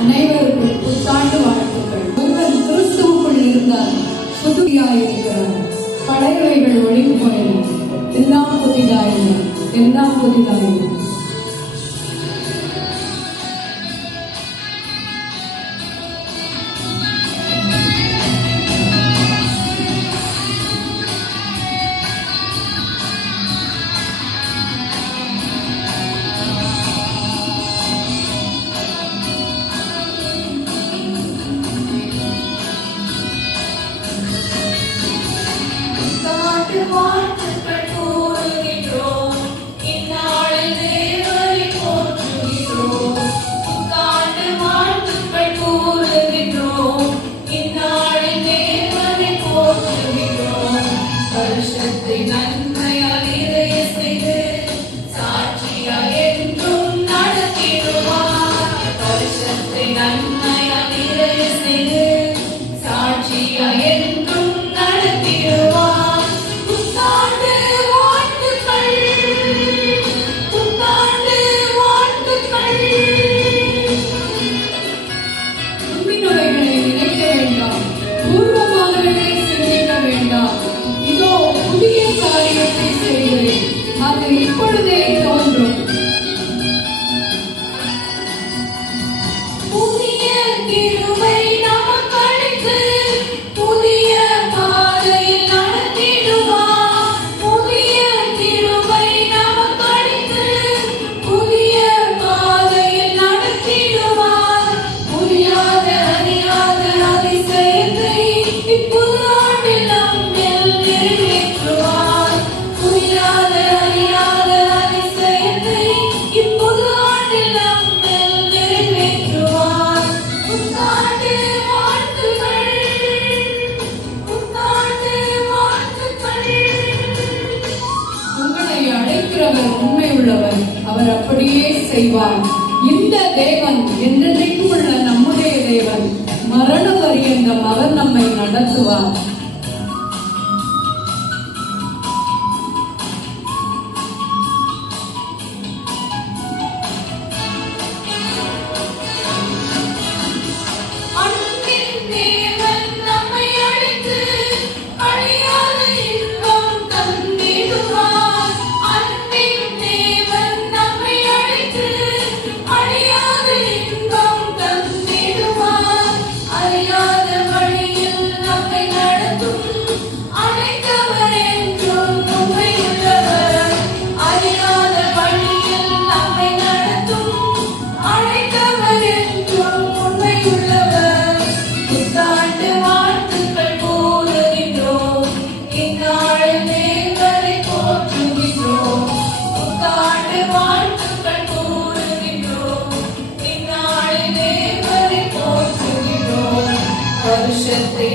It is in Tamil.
அனைவருக்கும் புத்தாண்டு வாழ்த்துக்கள். ஒருவன் கிறிஸ்துவுக்குள் இருந்தால் புதுமையாயிருக்கிறார். பழையவைகள் ஒழிந்து போயின, எல்லாம் புதிதாயின, எல்லாம் புதிதாயின. வாழ்த்துக்கள் கூறுகின்றோம், இந்நாளில் தேவனை போற்றுகின்றோம். புத்தாண்டு வாழ்த்துக்கள் கூறுகின்றோம், இந்நாளில் தேவனை போற்றுகின்றோம். வருஷத்தை நன்மையால் நிறைய செய்து சாட்சியாய் என்றும் நடத்திடுவார். வருஷத்தை நன்மையால் நிறைய செய்து சாட்சியாய் என்றும் நடத்திடுவார். இதோ புதிய காரியத்தை செய்கிறேன், அது இப்பொழுதே தோன்றும். புதிய கிருபை நமக்கு அளித்து புதிய பாதையில் நடத்திடுவார். புதிய கிருபை நமக்கு அளித்து புதிய பாதையில் நடத்திடுவார். புரியாத அறியாத அதிசயத்தை இப்போது ஆண்டில் நம்மில் நிறைவேற்றுவார். புரியாத அறியாத அதிசயத்தை இப்போது ஆண்டில் நம்மில் நிறைவேற்றுவார். புத்தாண்டு வாழ்த்துக்கள், புத்தாண்டு வாழ்த்துக்கள். உங்களை அழைக்கிறவர் உண்மை உள்ளவர், அவர் அப்படியே செய்வார். இந்த தேவன் என்றென்றைக்கும் உள்ள நம்முடைய தேவன், மரண பரியந்தம் அவர் நம்மை நடத்துவார். அன்பின் தேவன் நம்மை அழைத்து அழியாத இன்பம் தந்திடுவார். அன்பின் தேவன் நம்மை அழைத்து அழியாத இன்பம் தந்திடுவார். அறியாத வழியில் நம்மை நடத்தும் அழைத்தவர் என்றும் உண்மை உள்ளவர். அறியாத வழியில் நம்மை நடத்தும் அழைத்தவர் என்றும் உண்மை உள்ளவர். புத்தாண்டு வாழ்த்துக்கள் கூறுகின்றோம், இந்நாளில் தேவனை போற்றுகின்றோம். புத்தாண்டு வாழ்த்துக்கள் கூறுகின்றோம், இந்நாளில் தேவனை போற்றுகின்றோம். வருஷத்தை